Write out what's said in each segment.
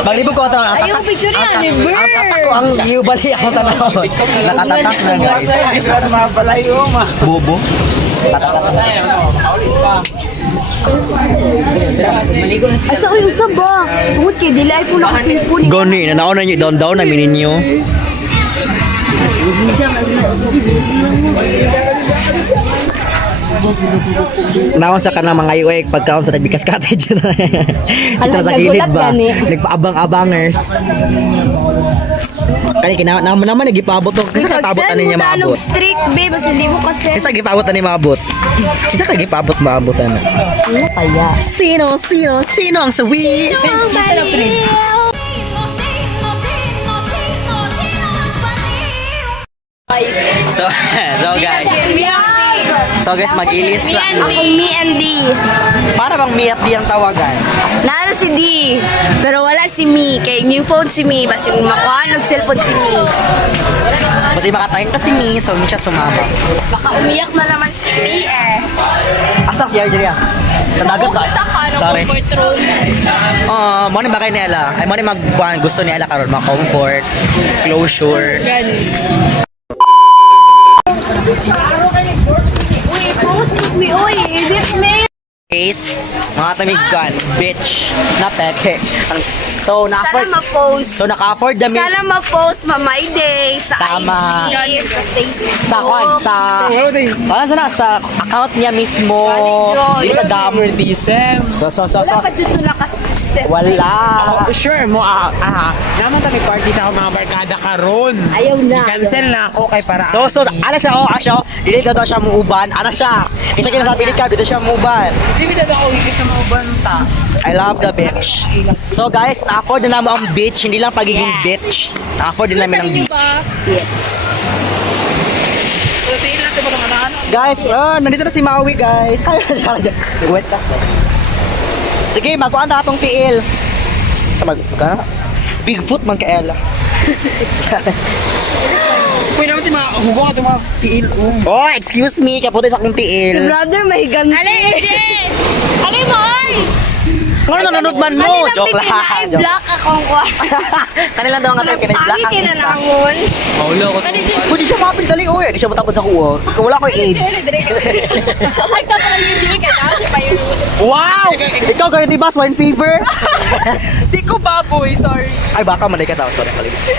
Maglibog ko ito. Ayaw picture yan, ni Ber. Ang tatak ko, ang iubali ako tanaw. Nakatatak na guys. Bobo. Asa ko yung saba? Tungod kay dili ay puno ang cellphone. Goni, nanaon na nyo, down na mininyo. Naon sa kanang mga iwek pagkaon sa Tabikas Cottage. Ito sa gilid ba? Nagpaabang-abangers. Kani naman nagipabot to. Kasi kapabot ani niya maabot. Strict babe, basta hindi mo kasi. Kasi gipabot ani maabot. Kasi nagipabot maabot ana. Sino kaya? Sino ang sawi? So guys, mag-ilis na. Ako me and D. Para bang me at D ang tawagan? Nalo si D, pero wala si me. Kay new phone si me, basta makuha nag-cellphone si me. Kasi makatayin ka si me, so hindi siya sumama. Baka umiyak na naman si me eh. Asa si Argeria? Tanagat ka? Sorry. Mo ni bagay ni Ella. Ay mo ni gusto ni Ella karon, ma-comfort, closure. Uy, post me, uy, is it me? Case, mga tamigkan, bitch, na peke. So, Sana ma-post. So, naka-afford the miss. Sana ma-post my day sa Tama. IG, sa Facebook. Sa kwan, sa account niya mismo. Dili sa dam. So. Wala pa dito nakasip. Wala. Sure mo, naman tayo party sa ako mga barkada karon. Ayaw na. Cancel na ako kay para. So, ala siya, dili ka daw siya muuban. Ana siya. Isa kinasabi ka, dito siya muuban. Limited ako ikis na mga banta. I love the beach. So guys, na-afford na namin ang beach, hindi lang pagiging bitch. Na-afford din namin ang beach. Guys, nandito na si Maui guys. Nag-wet cast na. Sige, magkuhan na atong tiil. Sa Bigfoot man ka Ella. Pwede naman tayo mahubo ka ito mga tiil. Oh, excuse me, kaputi sa akong tiil. Brother, may ganti. Alay mo, ay! Ano nanonood man mo? Joke lang. Black akong kwa. Kanilang daw nga tayo kinay-black Pangit na namon. Maulo ko. Pwede siya mapil dali, uy. Di siya matapod sa kuha. Wala ko AIDS. Ay, ka pala yung Jimmy ka na. Wow! Ikaw kayo di ba? Swine fever? Di ko baboy, sorry. Ay, baka malay ka tao. Sorry, kalimutan.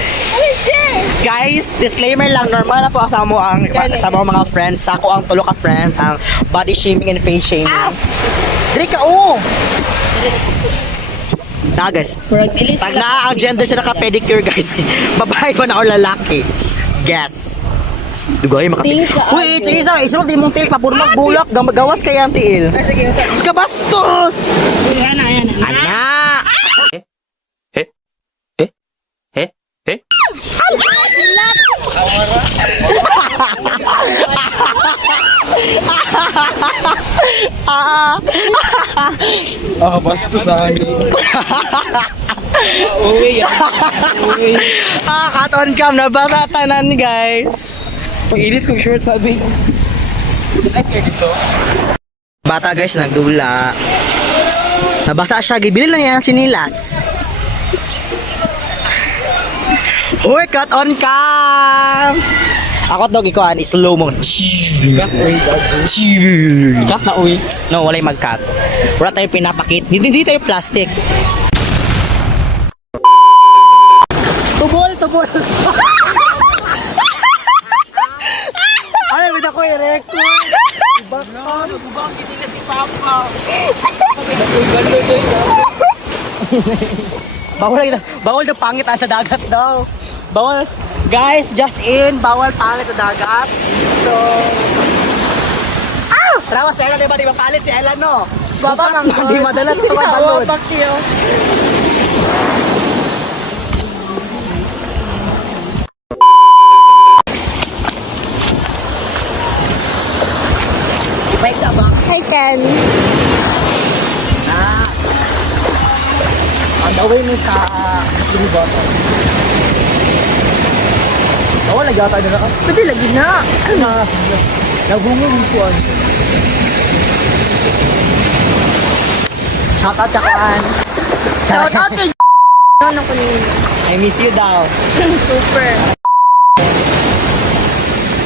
Guys, disclaimer lang. Normal na po sa mo mga friends. Sa ako ang tulo ka friends. Ang body shaming and face shaming. Dali ka, guys. Pag na ang gender sa naka-pedicure, guys. Babae ba na o lalaki? Guess. Dugay Pink ka, uy, isa di mong tiil pa puro magbulak gawas kaya ang tiil. Kabastos. Ayan. Ana. Basto sa akin. Uwi yan. Katon cam na baratanan guys. Pag-inis kong short sabi. Ay, scared dito. Bata guys nagdula. Nabasa siya, gibili lang yan sinilas. Hoy, cut on cam! Ako daw gikuan, slow mo. Cut na uwi. No, walay mag-cut. Wala tayong pinapakit. Hindi tayo plastic. Tubol! Ay, wait ako i-record. Nagubang hindi na si Papa. Bawal na pangit sa dagat daw. Bawal. Guys, just in. Bawal pangit sa dagat. So... Rawas si Ella, di ba palit si Ella, no? Baba lang. Hindi madalas ito magbalod. Wait na ba? Hi, Ken. On the way mo sa Biniboto. Oo, lagi tayo na. Pwede lagi na. Ano? Nabungong ko. Shoutout ka kan. Shout out kay ano ko nila. I miss you daw. Super.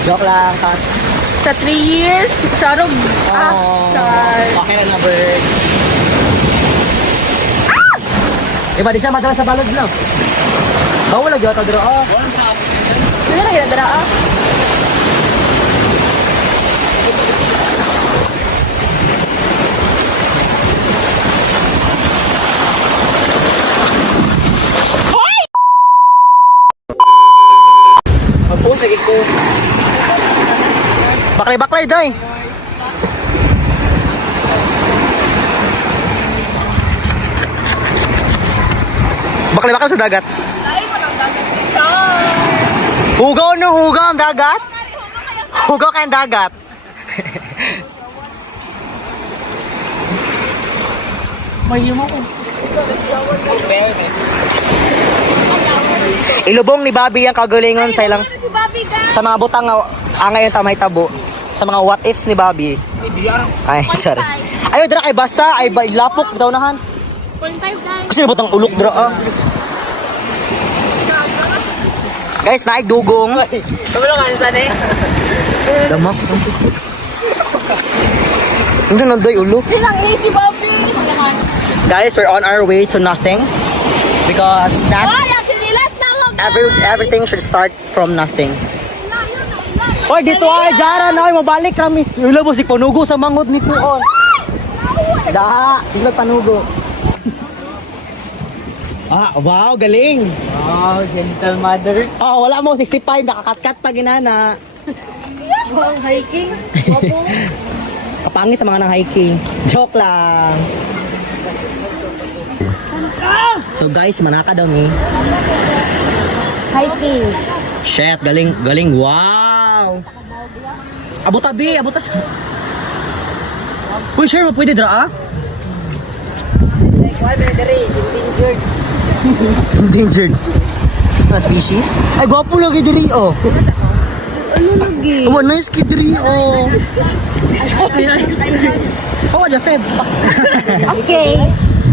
Joke lang, Kat. Sa 3 years, sarog. Char. Okay na, bird. Iba di siya madala sa balod lang. Bawal lagi ata dito. Sino na ginadara ah? Magpull lagi ko. Baklay-baklay, day. Baklay-baklay sa dagat. Hugaw no, hugaw ang dagat. Hugaw kayang dagat. Mayimo ko. Ilubong ni Bobby ang kagalingon sa ilang Si Bobby guys. sa mga butang nga angay yung tamay tabo. Sa mga what ifs ni Bobby. Ay, sorry. Ayo dira kay basa ay lapok daw nahan. 0.5 guys. Kasi nabutang ulok dira ah. Guys, naig dugong. Kabalo ka nasa ne? Damak. Hindi nandoy ulo. Silang si Bobby. Guys, we're on our way to nothing. Because that Ay, actually, last na lang. everything should start from nothing. Oy, dito ay Jara na, mabalik kami. Wala mo si panugo sa mangod ni Tuon. Da, sila panugo. Ah, wow, galing. Oh, gentle mother. Oh, wala mo 65 nakakat-kat pa ginana. Ang hiking. Opo. Kapangit sa mga nang hiking. Joke lang. So guys, manaka daw ni. Hiking. Shit, galing, galing. Wow. Abutabi, abutas. Uy, sure mo pwede dra ah? Why ba dere? Endangered. Endangered. Na species? Ay, gwapo lagi diri oh. Ano lagi? Oh, nice kid diri oh. Oh, the feb. Okay.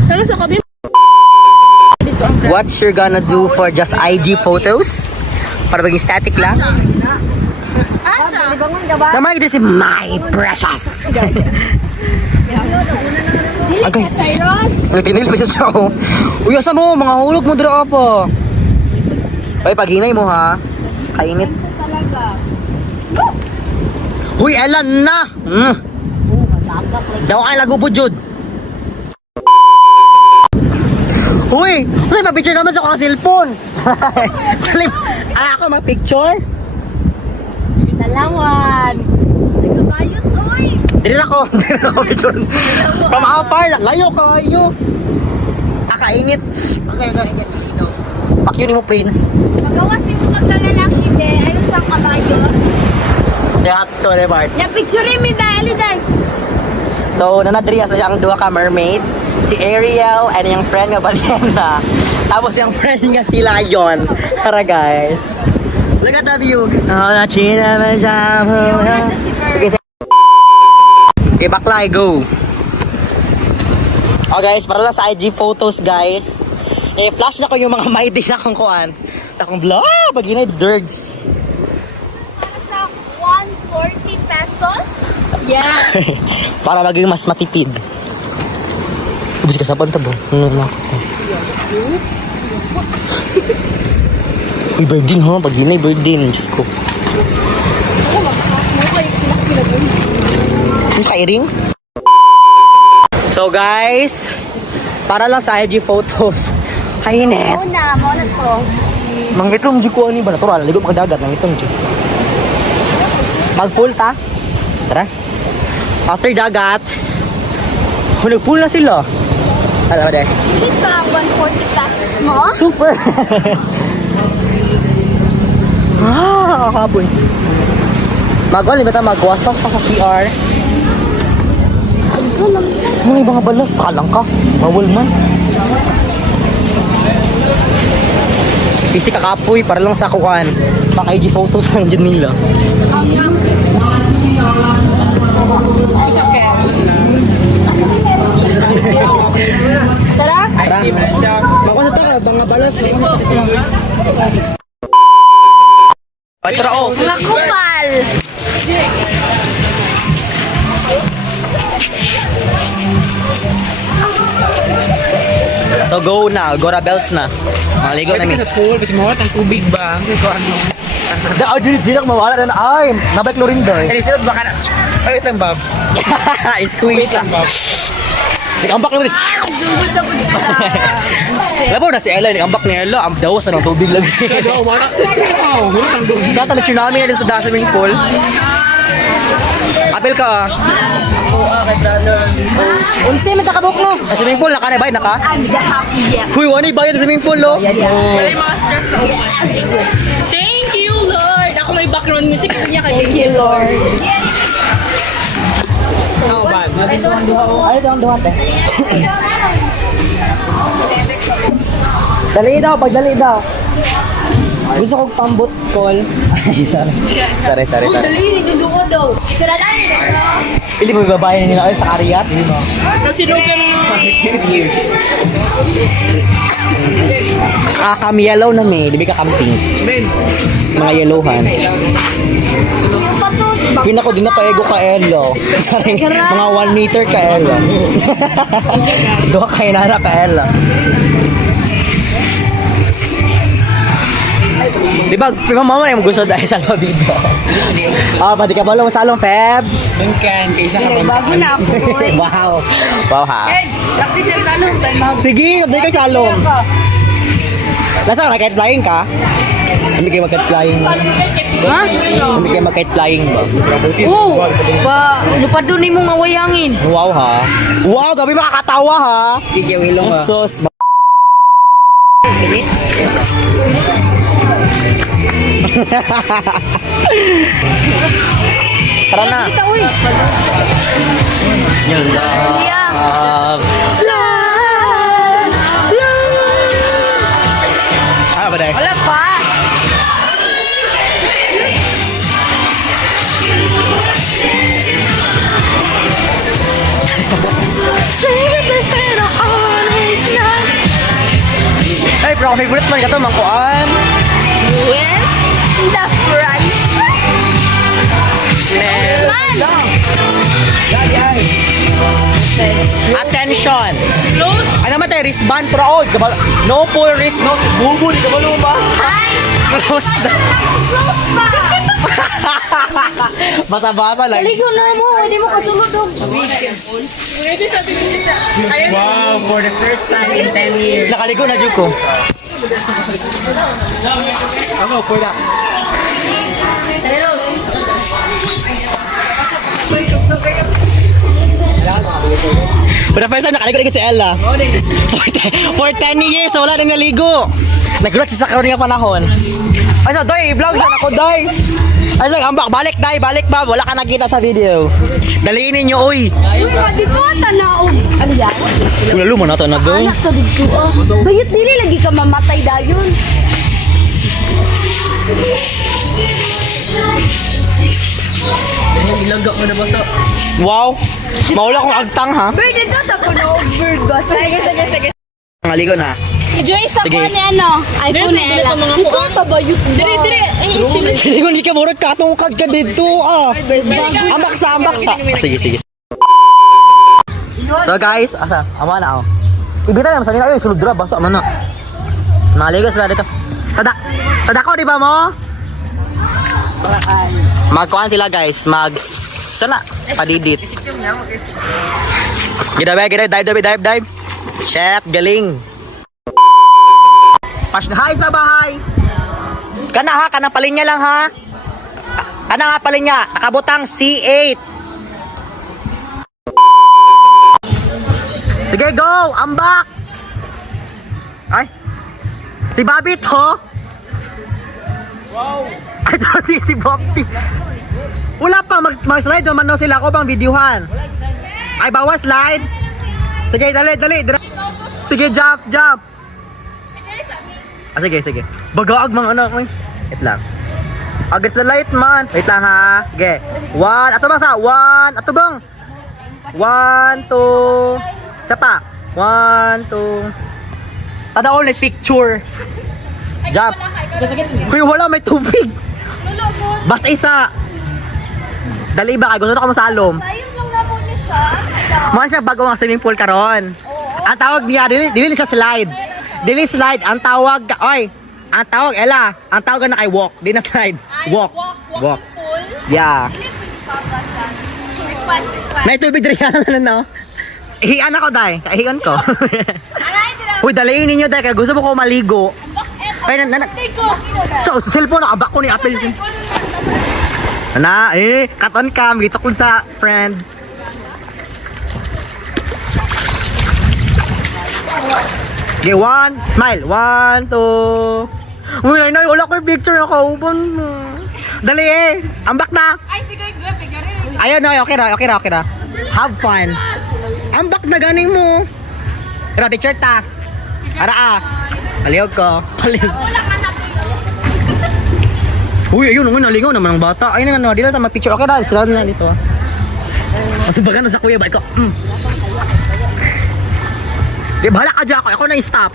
Pero sa kabi. What you're gonna do for just IG photos? Para maging static lang? Asa? Libangon ka ba? Naman kita si My Precious. Okay. Cyrus? Nagtinil pa siya oh. Uy, asa mo? Mga hulog mo dira po. Uy, paghinay mo ha. Kainit. Talaga. Huy, elan na! Daw kay lago po, Jud. Huy! Kasi ma-picture naman sa kong cellphone. Ako mag-picture? Dalawan. Nagkakayot, oy. Dili na ako picture. Pamapar, layo kayo. Nakainit. Okay. Pakyunin mo, Prince. Magawasin mo magkalalaki, be. Ayos ang kabayo. Si Hatto, Rebart. Na-picture mi dahil dahil. So, nanadriya sa ang duwa ka mermaid. Si Ariel and yung friend nga Balena. Tapos yung friend nga si Lion. Tara guys. Look at the view. Oh, na china na jam. Nasa si Bird. Sige, okay, baklay, go. Oh guys, para lang sa IG photos guys. Flash na ko yung mga may dish akong kuhan. Sa akong vlog. Baginay, dirds. Para sa 140 pesos? Yeah. Para maging mas matipid. Ubus ka sa panta ba? Uy, birdin ha. Baginay, birdin. Diyos ko. Ang kairing? So guys, para lang sa IG photos. Kainit. Muna to. Mangitong di ko ani ba natural. Ligo makadagat ng itong di. Mag-pool ta. Tara. After dagat, nag-pool na sila. Alam mo deh. Pilit ba ang 140 pesos mo? Super. Kapoy. Magwali ba ta magwasok pa sa PR? Mga ibang balas, talang ka. Bawal man. Pisi kakapoy para lang sa kuan. Paka-IG photos lang dyan nila. Tara? Tara. Makunta ka, banga balas. Ay, tara, oh. Mga kupal! So go na, Gora Bells na. Maligo na mi. Sa pool, kasi mawat ang tubig ba? Kasi ko ano. Di na mawala na ay. Nabay chlorine Kaya sila baka na. Ay, ito lang, Bob. Squeeze lang. Nagambak na rin. Alam mo na si Ella, nagambak ni Ella. Ang dawas na ng tubig lagi. Kaya daw, mana. Wow, hurot ang tubig. Kata na tsunami na din sa swimming pool. Apel ka ah. Unsay man takabok mo? Sa swimming pool, naka na ba? Naka? I'm the happy. Huy, wala yung bayad sa swimming pool, lo. Thank you, Lord. Ako may background music. Kanya kay Thank you, Lord. Ano ba? Ay, ito ang duhat eh. Dali daw, pagdali daw. Gusto kong pambot call. Sorry. Dali, niluluwa daw. Isa na lang. Pili mo babae nila ay sa kariyat. Hindi mo. Nagsinugan mo. Kakam-yellow na may, di ba kakam-pink? Mga yellowhan. Pinako din na paego ka elo. Charing, mga 1 meter ka elo. Doha kayo na ka elo. Di ba, mama na yung gusto dahil sa lobby dito. Pati ka balong salong, Feb. Duncan, kaysa ka bang Bago na ako, boy. Wow. Wow ha. Practice yung tanong. Sige, hindi ka salong. Nasa ka, kite flying ka? Hindi kayo mag-kite flying. Ha? Hindi kayo mag-kite flying ba? Oo. Lupad doon mong awayangin. Wow ha. Wow, gabi makakatawa ha. Sige, wilong Ang ha. sos. Tara na. Kita, uy. Yung love. Ah, ba dahil? Wala pa. Ay, bro, favorite man ka to, mangkuan. When the fries. Attention! Ano naman tayo, wristband, pero no full wrist, no bubul, kabalo ba? Close na. Basa-basa lang. Ligo na mo. Hindi mo kasulod. Wow, for the first time in 10 years. Nakaligo na, Juko. Ano, for that? For the first time, nakaligo na si Ella. For 10 years, wala nang naligo. Nagulat siya sa karoon nga panahon. Ay, so, Doy, vlog sa ako, Doy. Ay, so, ambak, balik, Doy, balik ba? Wala ka nakita sa video. Daliin ninyo, uy. Uy, di ko tanaog. Ano yan? Wala lumo na to na, Doy. Anak to dito. Bayot dili lagi ka mamatay dayon. Ilagak mo na ba ito? Wow. Maula kong agtang, ha? Bird, ito tapo na bird ba? Sige. Nakaligo na. Enjoy sa Sige. ko ni ano? iPhone ni Ella. Ito ta bayot ba? Dire. Sige, hindi ka murag katungkad ka dito, ah. Ambak sa. Sige. So, guys, ama na, oh. Ibita naman sa nila, sulod dira, basa man na. Nakaligo sila dito. Tada ko, di ba mo? Magkuhan sila, guys. Sana, padidit. Dive. Chef, galing. Hi sa bahay. Kana palinya lang ha. Kana nga palinya, nakabutang C8. Sige, go! Ambak! Ay! Si Bobby to! Wow! Ay, dati si Bobby. Wala pa, mag-slide naman daw sila ako bang videohan. Ay, bawa slide. Sige, dali. Sige, jump. Sige. Bagaag mga anak. Wait lang. Agad sa light man. Wait lang ha. Sige. 1. Ato bang sa? 1. Ato bang? 1, 2. Isa pa. 1, 2. Tada only picture. Jump. Uy, wala, may tubig. Basta isa. Dali ba? Gusto na ka masalom. Ayun lang na po niya siya. Man siya bago ang swimming pool karon. Ang tawag niya, dili siya slide. Dili slide, ang tawag, ang tawag, Ella, ang tawag na kay walk. Di na slide. Walk. Walk. Yeah. Request. May tubig rin no? Ihian ako, day. Kaihian ko. Uy, dalayin ninyo, day. Kaya gusto mo ko maligo. Ay, so, cellphone, nakabak ko ni Apple. Cut on cam. Gito ko sa friend. Okay, one. Smile. 1, 2. Uy, nay, wala ko yung picture. Nakauban mo. Dali Ambak na. Ay, sige, good. Ayun, okay na. Have fun. Ambak na ganing mo. Diba, picture ta. Ara Palihog ko. Uy, ayun, nalingaw naman ang bata. Ayun nga, dito na picture. Okay na, sila na dito. Mas baga na sa kuya ba? Ikaw. Di, bahala ka dyan ako. Ako na i-stop.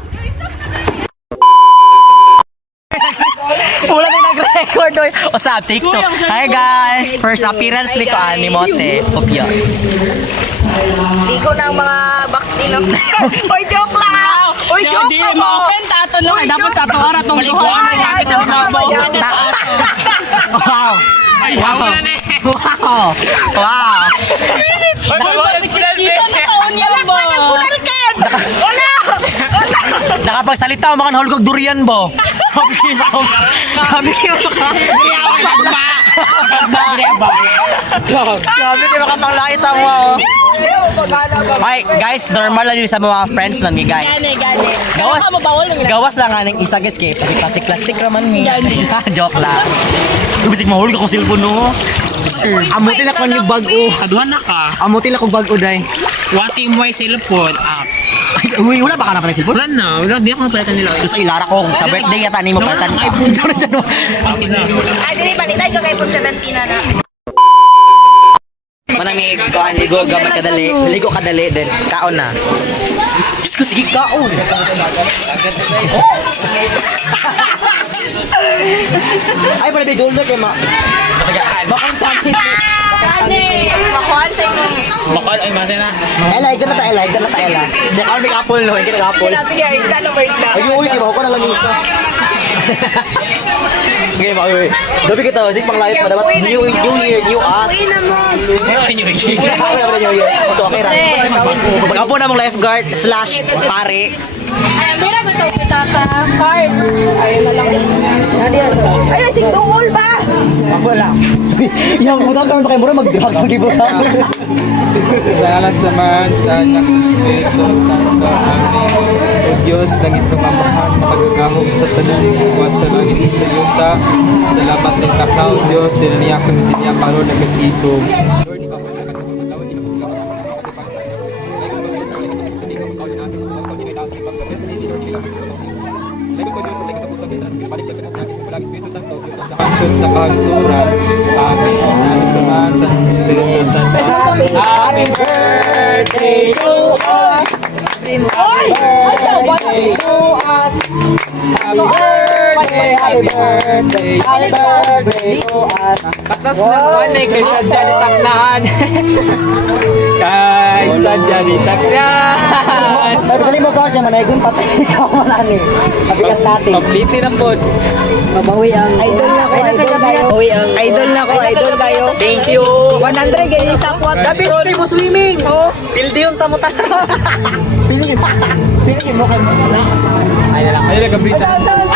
Wala na nag-record doon. O sa TikTok. Hi guys! First appearance ni ko ni Mote. Kopya. Ligo ng mga bakti no. Oy, joke lang! Oy, joke Di lang! ma-open tato no. Dapat sa to ara tong duha. Wow! Wow! Nakapagsalita ang mga nahulog durian bo. Sabi kayo maka. Sabi kayo makapanglait sa mga oh. Ay, guys, normal lang yun sa mga friends lang guys. Gawas lang nga ng isa guys kay plastic naman ni. Joke lang. Bisig mahulog akong cellphone no. Amutin ako ni bag-o. Aduhan na ka. Amutin ako bag-o day. Wati mo ay cellphone up. Ay, uy, wala ba ka na pala cellphone? Wala na. Wala, di ako napalitan nila. Tapos ilara ko, sa birthday yata ni mo palitan ka. Ay, dili panitay ko kay Pun 17 na. Manamig, kuhan, ligo, gamay kadali. Ligo kadali, then kaon na. Diyos ko, sige kaon. Ay, pala bigol na kayo, bakang tanti. Makuhan sa inyo. Bakal, ay masa na. Ela, ito na ta, Ela. Di ako may apple, no? Hindi nag-apple. Sige, ita na break na. Ay, uy, di ba? Ako na lang isa. Okay, uy. Dabi kita, sige pang layot pa dapat. New year, new us. Uy na mo. So, okay na. So, pag-apo na mong lifeguard / pare. Ay, mira gusto kita sa card. Ay, malang. Ay, si Dungol ba? Yang utang kan pakai murah mag-drugs mag-ibutang. Salamat sa man sa anak Espiritu Santo. Amen. O Diyos, langit kamamahan, makagagahom sa tanan, buwan sa langit sa yuta. Salamat ng takaw, Diyos, dinaniya ko din niya karoon na kagitong. Lord, ikaw mo na kagawin din ako sila kasi para sa iyo. Ay, kung magalis sa likod sa likod, ikaw din asin, ikaw din ay dapat sa ibang galis, hindi Lord, ikaw sa likod. Likod ko, Diyos, likod ako sa kita, balik ka na natin sa palang Espiritu Santo, Diyos, sa hangtod sa kahanturan. Amen. Salamat sa man sa Espiritu Santo. Happy birthday to us. Happy birthday to us. Happy birthday, happy birthday, happy birthday to us. Katas naman eh, kay Sadya ni Taknaan. Kay Sadya ni Taknaan. Pero dali mo guard naman, ay gun patay ikaw man ani. Abigas natin. Complete na po. Mabawi ang idol na ko, idol kayo. Mabawi ang idol na ko, idol kayo. Thank you. 100 ganyan sa kwat. The best kay mo swimming. Oh, pildi yung tamutan. Ay na lang. Ayun na kabrisa.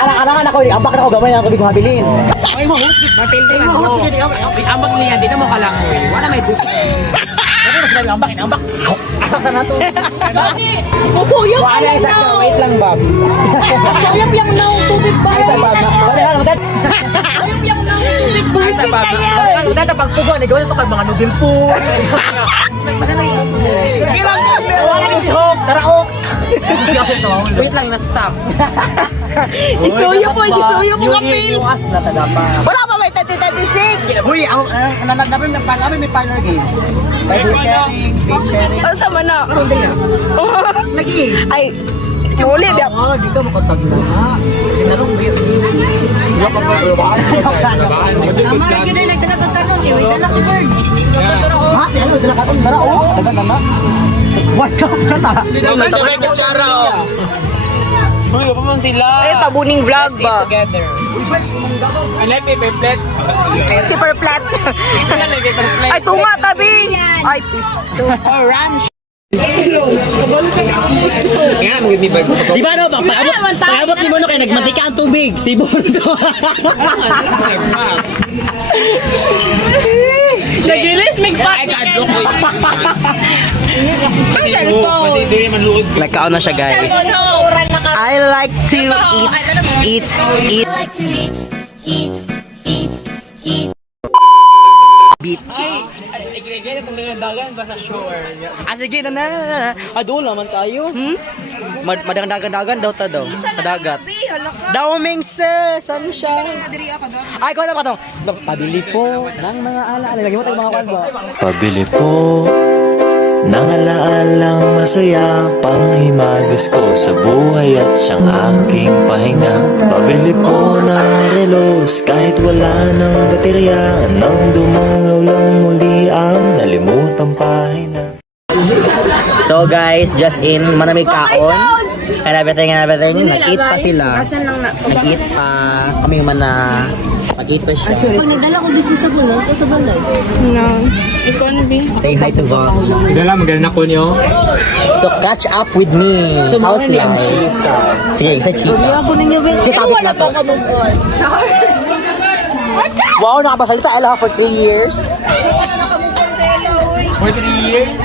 Anak-anak ako, abak na ako gamay na ako bigong habilin. Ay mo, mapildi na mo. Di ambag niya, di na mo kalang. Wala may duty. Ano mas dami ambak, ambak. Abak na to. Musuyok Wala isa ka, wait lang Bob. Musuyok lang na tubig ba? Ay sa Bob. Dali ha, magdad. Musuyok lang na tubig ba? Ay sa Bob. Magdad na pagpugo, ni gawin ito kay mga noodle po. Wala ni si Hok, tara Hok. Wait lang, na-stop. Isuyo po, isuyo po kapil. Yung as na taga pa. Wala pa may 30-36. Uy, ang namin may partner games. Bible sharing, faith sharing. Ang sama na. Lagi. Ay, Muli, biya. Oo, di ka makatag na nga. Tinanong ba yun? Di ka pa Tama rin yun, nagdala ka tanong. May dala si Birds. Ha? Si ano? Dala ka itong dara, oh. Dagan na. What ka pa? Sabay ka tsara, oh. Uy, pa man sila. Ay, tabuning vlog ba? Together. Ilan paper plate? Paper flat. Ay, tunga, tabi. Ay, pisto. Orange. Kaya mo hindi ba? Di ba no? Pag-abot ni mo no kaya nagmantika ang tubig. Sibo na to. Nagilis, may Ay, kadlok ko. cellphone. Kasi hindi naman luod. Nagkaon na siya guys. I like to eat. like to eat. Beach. Ikigay na kung dagan ba sa shore. Ah, sige na. Adol naman tayo. Madagan-dagan daw ta daw. Kadagat. Dauming se, saan siya? Ay, ko na pa to. Pabili po ng mga alaala. Lagi mo tayo mga kalbo. Pabili po ng alaalang masaya, panghimagas ko sa buhay at siyang aking pahinga. Pabili po ng relos kahit wala ng baterya, nang dumangaw lang muli ang nalimutang pahina. So guys, just in, manamig kaon. And everything. Nag-eat pa sila. Nag-eat pa. Kami man na mag-eat pa siya. Pag nagdala ko dismo sa bulog, to sa balay. Say hi to Vlog. Dala, magaling na ko niyo. So catch up with me. How's life? Sige, isa chika. Iyapo ninyo, Ben. Kasi topic na to. Wow, nakapasalita ala for 3 years. For 3 years?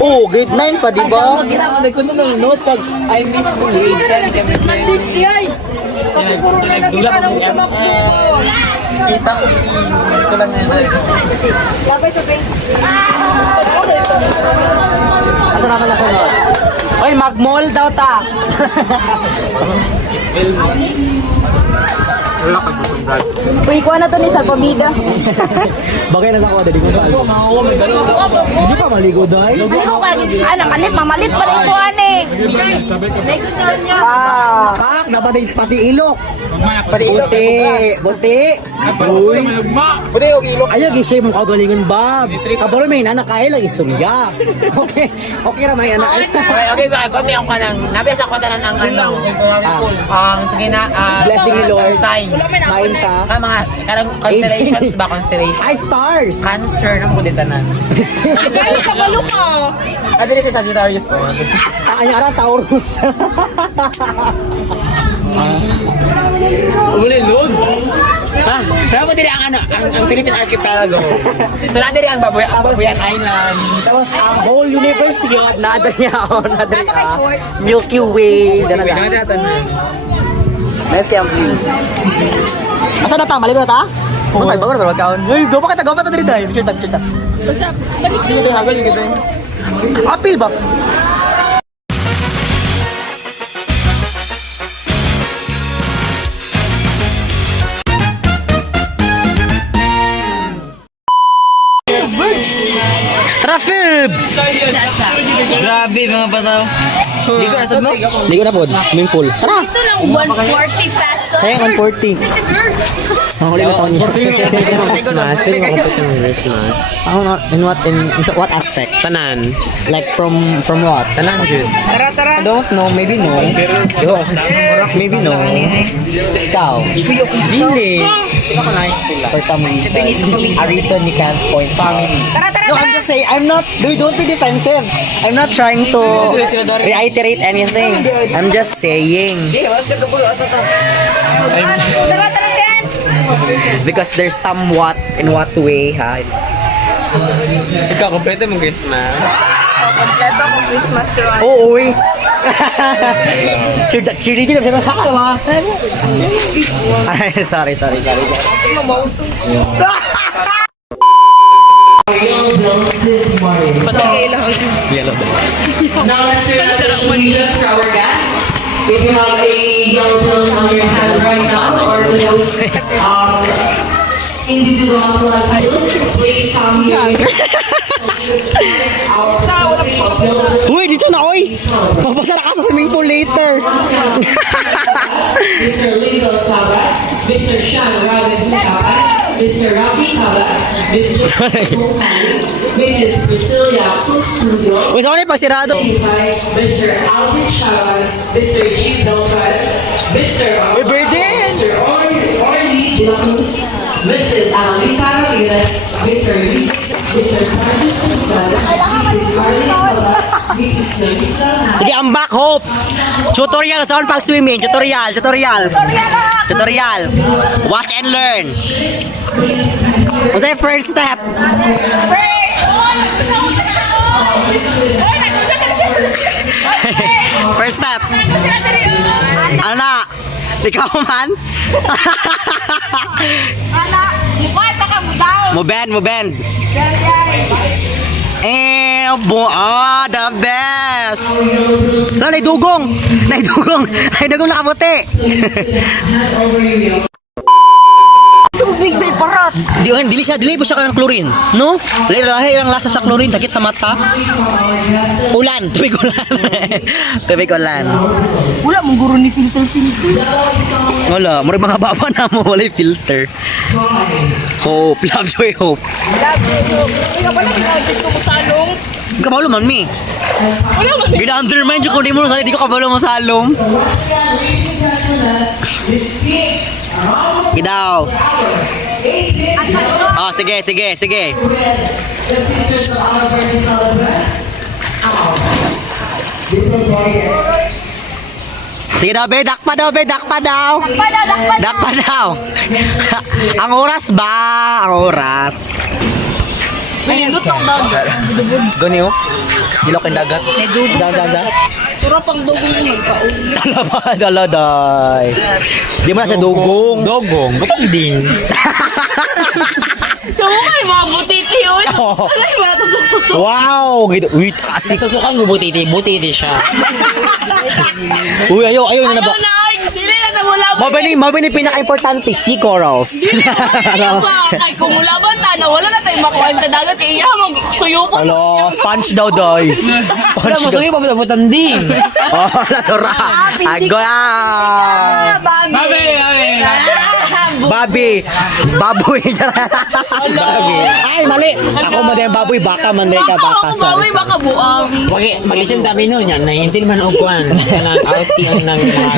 Oh, grade 9 pa, di ba? Ginagawa ko na ng note pag I miss to you. Kita ko. Ito lang yan. Asa naman na sunod? Hoy, mag-mall daw ta. Uy, kuha na to ni Salpabida. Bagay na sa ako, dali ko sa albo. Hindi pa maligo, dahil. Nakalit, mamalit pa rin ko, ane. Likod na niya. Pak, napatay pati ilok. Pati ilok. Buti. Uy. Buti yung ilok. Ayaw, gishay mo kagalingon, Bob. Kabalo may anak kaya lang istorya. Okay. Okay na may anak. Okay ba? Kami ako ka ng, nabiyasa ko tanan ang ano. Sige na, Blessing ni Lord. Sign. Sign sa Mga, karang constellations ba? Constellations. Ay, stars. Cancer ng buditanan. Gano'n kabalo ka. Ano rin si Sagittarius ko? Ang ara Taurus. Uli, Lord. Pero mo din ang ano, ang Philippine Archipelago. So, nandiri ang Babuyan Islands. Tapos ang whole universe yun. Nadari ako. Nadari Milky Way. Dana na. Nice kaya ang view. Asa na ta? Maligo na ta? Oo, tayo bago na magkaon. Ay, gawa ka ta dito dahil. Cheers ta. Sino tayo habal yung gito? Apil ba? Trafib! Grabe mga bataw. Ligo na sa mo? Ligo na po. Swimming pool. Sana! Ito lang 140 pesos. Sayang 140. Ang huli na taon niya. In what aspect? Tanan. Like from what? Tanan, Jud. I don't know. Maybe no. Maybe no. Ikaw? Hindi. For some reason. A reason you can't point out. No, I'm just saying, don't be defensive. I'm not trying to reiterate anything. I'm just saying. Because there's somewhat in what way, ha? Ikaw, kompleto mong Christmas. Kompleto akong Christmas yun. Oo, uy. Cheerleading na siya. Ay, sorry. Yellow bells. Now let's do Jesus for our guests. If you have a yellow bells on your hand right now, or those individuals who have titles, please come here. Uy, dito na, oy! Mabasa na ka sa swimming pool later. Mr. Lino Taba, Mr. Sean Robin Taba, Mr. Rafi Taba, Mr. Mrs. Priscilla Sustudio, Uy, saan pag sirado? Mr. Alvin Sharon, Mr. G. Belford, Mr. Uy, birthday! Mr. Orly De La Cruz, Mrs. Annalisa Ramirez, Mr. Lee, Mr. Francis Gonzalez, Mrs. Carly Taba, Mrs. Melissa Sige, ang back, Hope. Tutorial sa pag swimming. Tutorial. Watch and learn. What's your first step? First step. Ano na? Ikaw man? Mo bend. The best! Naidugong nakaputi! Tubig na iparat. Dili po siya ng chlorine, no? Lahi ang lasa sa chlorine, sakit sa mata. Tubig ulan. Wala mong guro ni filter. Wala, murag mga baba na mo, wala yung filter. Hope, love joy, hope. Ikaw ba nag-graduate ko mo salong? Kabalo man, mi. Wala man. Gina-undermine yung kung di mo sa di ko kabalo mo salom. Gidaw. Oh, sige. Sige daw, be, dakpa daw. Dakpa daw. Ang oras ba? Ang oras. Lutong dagat. Gani oh. Silok ang dagat. Diyan. Sura pang dugong mo magkaon. Dala day. Di mo na siya dugong. Butang din. So, may mga butiti yun. Ay, mga tusok-tusok. Wow! Uy, kasi. Tusukan ko butiti siya. Uy, ayaw na ba? Ayaw na, ay, hindi na namulaban. Mabini pinaka-importante, sea corals. Ayaw ba? Ay, kung mulaban ta, wala na tayong makuha sa dagat. Iya, mag-suyupan. Alo, sponge daw, doy. Wala mo Sponge daw. pa butang din. Oh, natura. Agwa. Babi. Baboy. Babi. Ay, mali. Ako man yung baboy, baka man ka baka. Ako, baboy, baka buang. Okay, mag-isip kami nun yan. Nahintin man o kuhan. Nang outing ng mga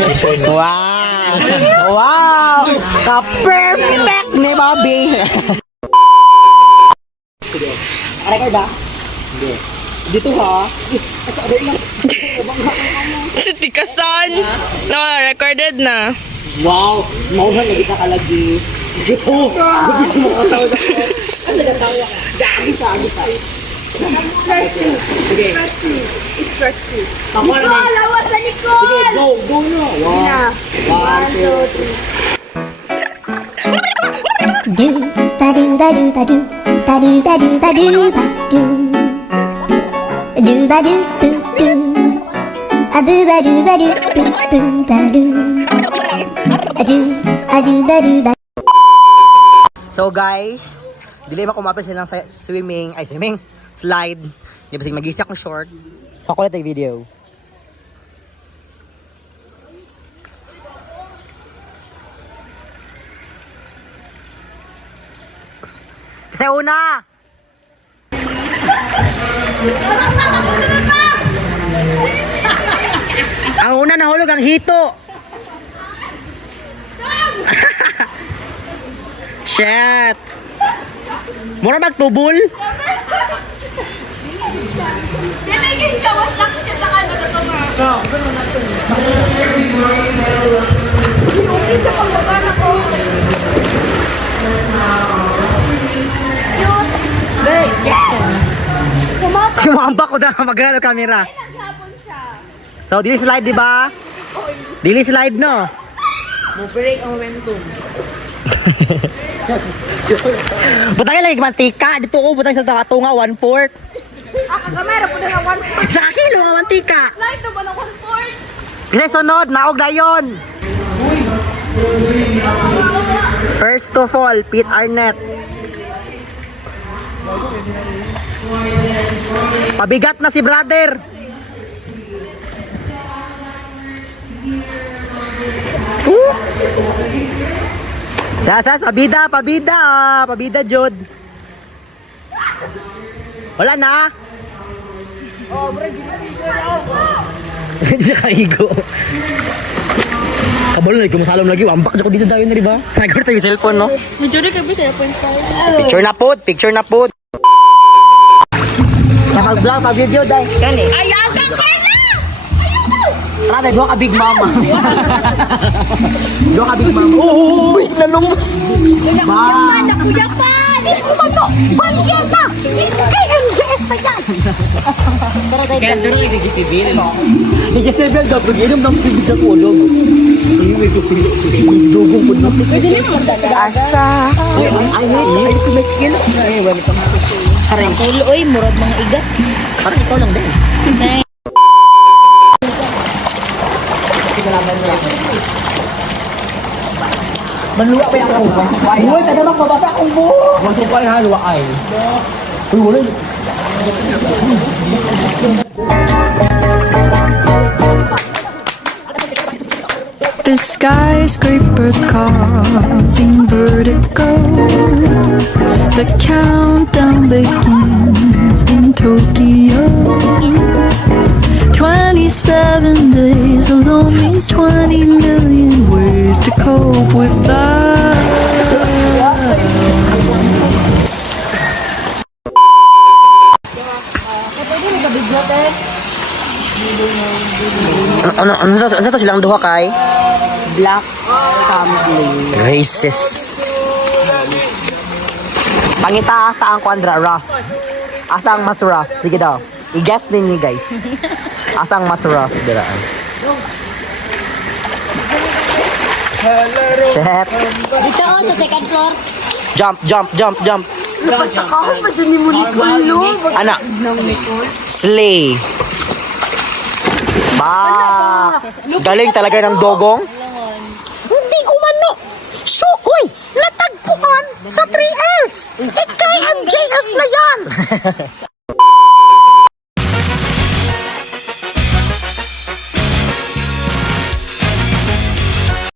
Wow! Ka-perfect ni Bobby! Record ba? Hindi. Dito ha? Si Tikasan. No, recorded na. Wow! Mauhan na kita kalagi. Dito! Gusto mo katawa na ko. Ano na tawa ka? Agisa. Sige. Stretchy. Ako na na. Lawas sa likod. Sige, go na. Wow. 1, 2, 3. Do ba do ba do ba do ba do ba do ba do ba do ba do do a do ba do ba do ba do a do ba do ba. So guys, dili ba kumapit silang swimming slide. Di ba sige mag-isyak ng short. So ako na video. Kasi una! Ang una nahulog ang hito! Shit! Mura magtubol? Dinigin siya, was lang siya sa ano na ito. Isa pang baba na ko. Sumamba ko na magano camera. So, dili slide di ba? Dili slide no. Mo break ang momentum. Butang lagi mantika dito ko butang sa tunga 1/4. Kamera po na 1/4. Sa kilo nga mantika. Light na ba na 1/4? Ile sunod naog dayon. First to fall, Pete Arnett. Pabigat na si brother. Sas, pabida, pabida, Jod. Wala na. Oh, bro, di siya kaigo. Kabalo na, kumasalom lagi. Wambak ako dito daw yun, di ba? Nagkor tayo yung cellphone, no? Medyo rin kami tayo po yung Picture na po. Nakag-vlog, pa-video dahil. Kani. Ayaw ka, Carla! Tara, doon ka big mama. Doon ka big mama. Uy, nalumos. Kuya pa! Hindi ko ba ito? Balikan na! Hindi yung GS na yan! Kaya doon lang si Jezebel. Jezebel daw, pag inom ng tubig sa kulog. Dugong po na. Pwede rin naman talaga. Asa? Ay, kumaskil. Ay, wala kang Ang kulo, oy, murad mga igat. parang ikaw lang din. Manluwa pa yung ako. Uy, kada lang mabasa akong buhok. Masuk ko ay halwa ay. Uy, wala. The skyscrapers causing vertigo. The countdown begins in Tokyo. 27 days alone means 20 million ways to cope with that. Ano to silang duha kay? Black family. Racist. Pangita asa ang kwandra rough. Asa ang mas rough? Sige daw. I-guess ninyo guys. Asa ang mas rough? Diraan. Shit. Dito, sa second floor. Jump. Ako pa dyan ni Moniculo. Anak. Slay. Ba. Galing talaga ng dogong. Hindi ko mano. Sukoy. Natagpuan sa 3S. Ikay ang JS na yan.